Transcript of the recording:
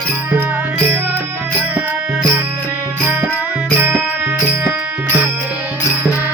Thank you.